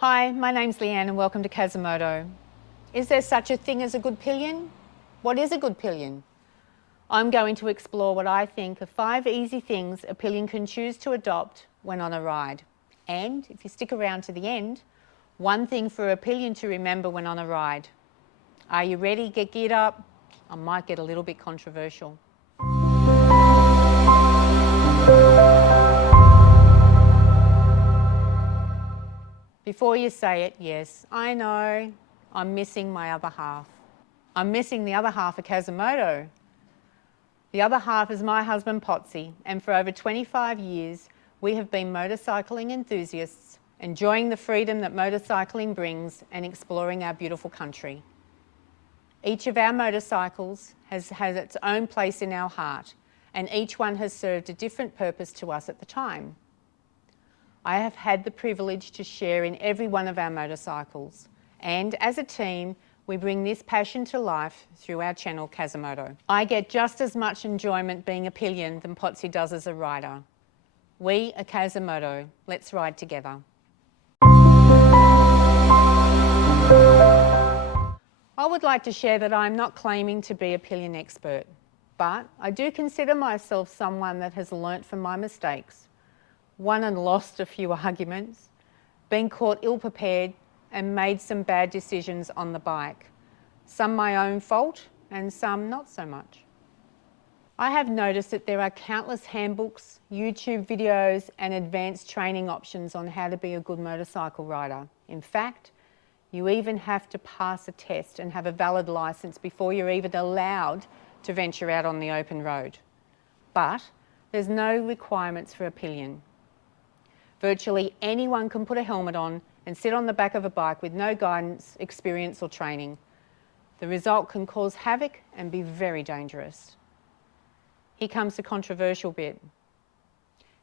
Hi, my name's Leanne and welcome to KazoMoto. Is there such a thing as a good pillion? What is a good pillion? I'm going to explore what I think are 5 easy things a pillion can choose to adopt when on a ride. And if you stick around to the end, 1 thing for a pillion to remember when on a ride. Are you ready? Get geared up. I might get a little bit controversial. Before you say it, yes, I know, I'm missing my other half. I'm missing the other half of KazoMoto. The other half is my husband Potsy, and for over 25 years we have been motorcycling enthusiasts, enjoying the freedom that motorcycling brings and exploring our beautiful country. Each of our motorcycles has its own place in our heart, and each one has served a different purpose to us at the time. I have had the privilege to share in every one of our motorcycles, and as a team, we bring this passion to life through our channel KazoMoto. I get just as much enjoyment being a pillion than Potsy does as a rider. We are KazoMoto. Let's ride together. I would like to share that I'm not claiming to be a pillion expert, but I do consider myself someone that has learnt from my mistakes, won and lost a few arguments, been caught ill-prepared and made some bad decisions on the bike. Some my own fault and some not so much. I have noticed that there are countless handbooks, YouTube videos and advanced training options on how to be a good motorcycle rider. In fact, you even have to pass a test and have a valid license before you're even allowed to venture out on the open road. But there's no requirements for a pillion. Virtually anyone can put a helmet on and sit on the back of a bike with no guidance, experience or training. The result can cause havoc and be very dangerous. Here comes the controversial bit.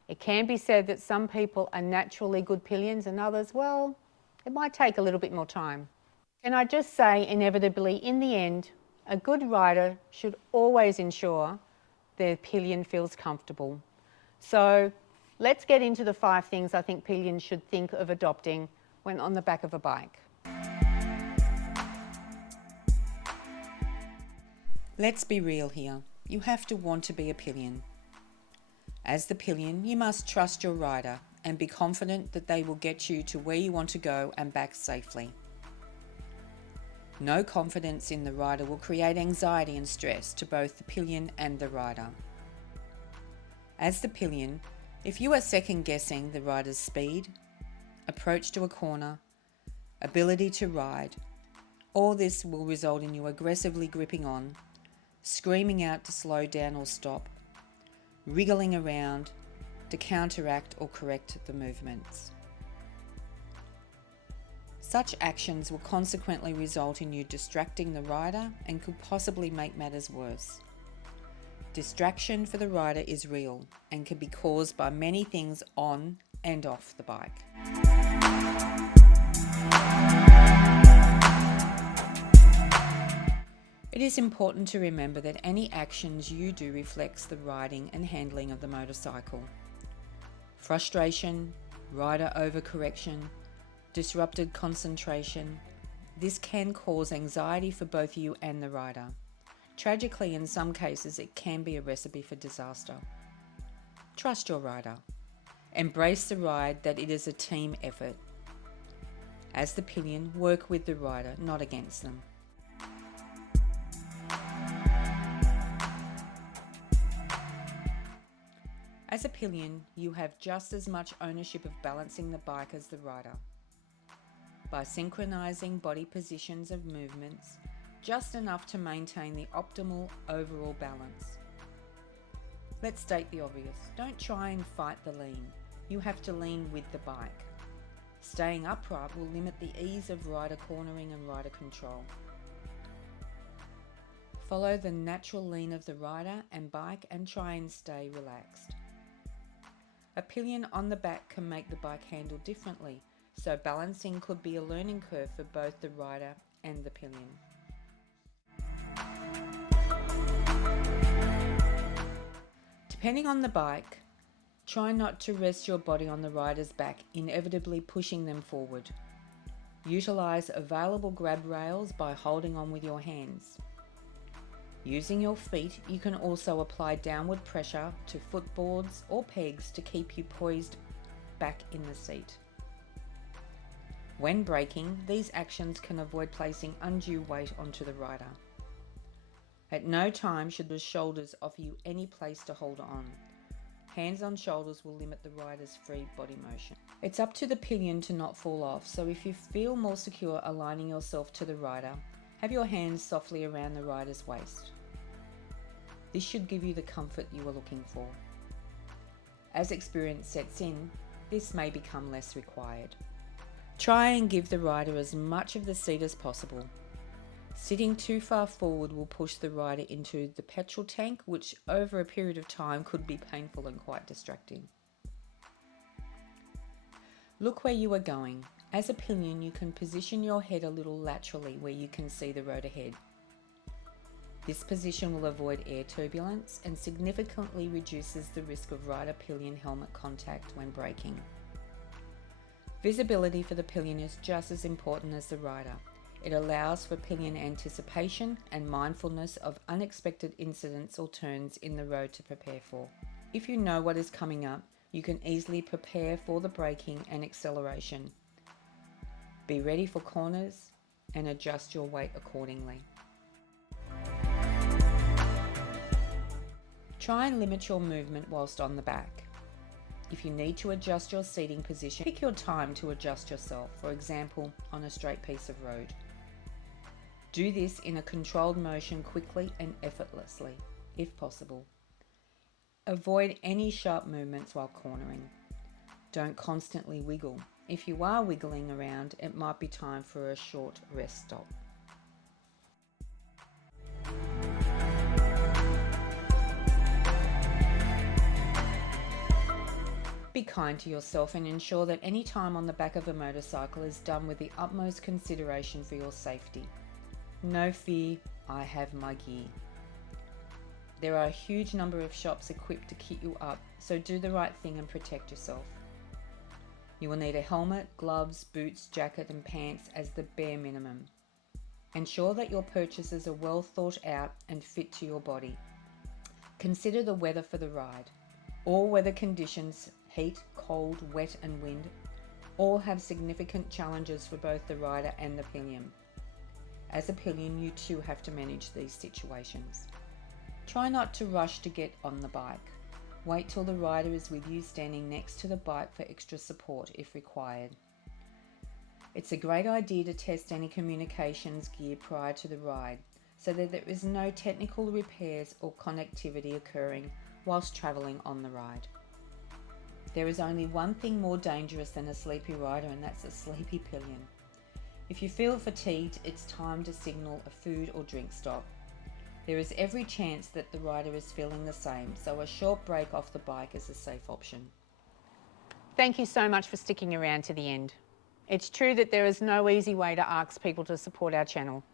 It can be said that some people are naturally good pillions and others, well, it might take a little bit more time. Can I just say, inevitably, in the end, a good rider should always ensure their pillion feels comfortable. So let's get into the 5 things I think pillions should think of adopting when on the back of a bike. Let's be real here. You have to want to be a pillion. As the pillion, you must trust your rider and be confident that they will get you to where you want to go and back safely. No confidence in the rider will create anxiety and stress to both the pillion and the rider. As the pillion, if you are second guessing the rider's speed, approach to a corner, ability to ride, all this will result in you aggressively gripping on, screaming out to slow down or stop, wriggling around to counteract or correct the movements. Such actions will consequently result in you distracting the rider and could possibly make matters worse. Distraction for the rider is real and can be caused by many things on and off the bike. It is important to remember that any actions you do reflects the riding and handling of the motorcycle. Frustration, rider overcorrection, disrupted concentration, this can cause anxiety for both you and the rider. Tragically, in some cases, it can be a recipe for disaster. Trust your rider. Embrace the ride that it is a team effort. As the pillion, work with the rider, not against them. As a pillion, you have just as much ownership of balancing the bike as the rider. By synchronizing body positions of movements, just enough to maintain the optimal overall balance. Let's state the obvious. Don't try and fight the lean. You have to lean with the bike. Staying upright will limit the ease of rider cornering and rider control. Follow the natural lean of the rider and bike and try and stay relaxed. A pillion on the back can make the bike handle differently, so balancing could be a learning curve for both the rider and the pillion. Depending on the bike, try not to rest your body on the rider's back, inevitably pushing them forward. Utilize available grab rails by holding on with your hands. Using your feet, you can also apply downward pressure to footboards or pegs to keep you poised back in the seat. When braking, these actions can avoid placing undue weight onto the rider. At no time should the shoulders offer you any place to hold on. Hands on shoulders will limit the rider's free body motion. It's up to the pillion to not fall off, so if you feel more secure aligning yourself to the rider, have your hands softly around the rider's waist. This should give you the comfort you are looking for. As experience sets in, this may become less required. Try and give the rider as much of the seat as possible. Sitting too far forward will push the rider into the petrol tank, which over a period of time could be painful and quite distracting. Look where you are going. As a pillion, you can position your head a little laterally where you can see the road ahead. This position will avoid air turbulence and significantly reduces the risk of rider-pillion helmet contact when braking. Visibility for the pillion is just as important as the rider. It allows for pillion anticipation and mindfulness of unexpected incidents or turns in the road to prepare for. If you know what is coming up, you can easily prepare for the braking and acceleration. Be ready for corners and adjust your weight accordingly. Try and limit your movement whilst on the back. If you need to adjust your seating position, pick your time to adjust yourself, for example, on a straight piece of road. Do this in a controlled motion quickly and effortlessly, if possible. Avoid any sharp movements while cornering. Don't constantly wiggle. If you are wiggling around, it might be time for a short rest stop. Be kind to yourself and ensure that any time on the back of a motorcycle is done with the utmost consideration for your safety. No fear, I have my gear. There are a huge number of shops equipped to kit you up, so do the right thing and protect yourself. You will need a helmet, gloves, boots, jacket and pants as the bare minimum. Ensure that your purchases are well thought out and fit to your body. Consider the weather for the ride. All weather conditions, heat, cold, wet and wind, all have significant challenges for both the rider and the pillion. As a pillion, you too have to manage these situations. Try not to rush to get on the bike. Wait till the rider is with you standing next to the bike for extra support if required. It's a great idea to test any communications gear prior to the ride so that there is no technical repairs or connectivity occurring whilst travelling on the ride. There is only one thing more dangerous than a sleepy rider, and that's a sleepy pillion. If you feel fatigued, it's time to signal a food or drink stop. There is every chance that the rider is feeling the same, so a short break off the bike is a safe option. Thank you so much for sticking around to the end. It's true that there is no easy way to ask people to support our channel.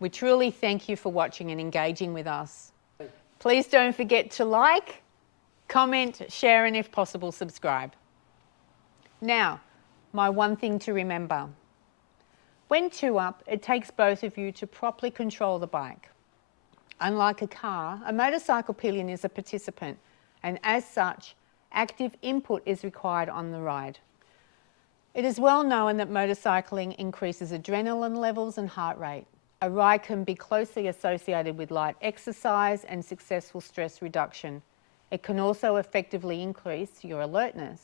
We truly thank you for watching and engaging with us. Please don't forget to like, comment, share and if possible subscribe. Now, my one thing to remember. When two up, it takes both of you to properly control the bike. Unlike a car, a motorcycle pillion is a participant and as such, active input is required on the ride. It is well known that motorcycling increases adrenaline levels and heart rate. A ride can be closely associated with light exercise and successful stress reduction. It can also effectively increase your alertness.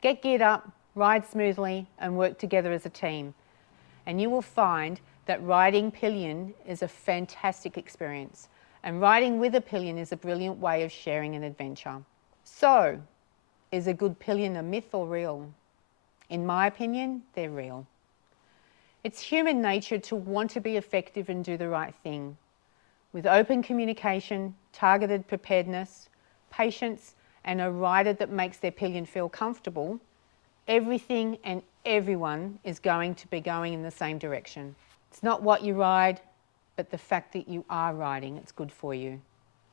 Get geared up, ride smoothly and work together as a team. And you will find that riding pillion is a fantastic experience. And riding with a pillion is a brilliant way of sharing an adventure. So, is a good pillion a myth or real? In my opinion, they're real. It's human nature to want to be effective and do the right thing. With open communication, targeted preparedness, patience, and a rider that makes their pillion feel comfortable, everything and everyone is going to be going in the same direction. It's not what you ride, but the fact that you are riding, it's good for you.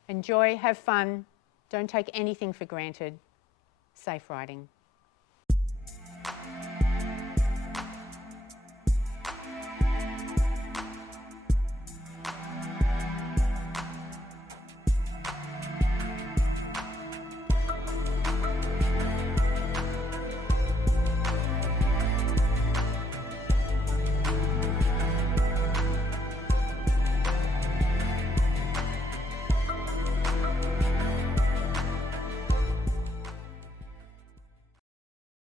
Enjoy, have fun, don't take anything for granted. Safe riding.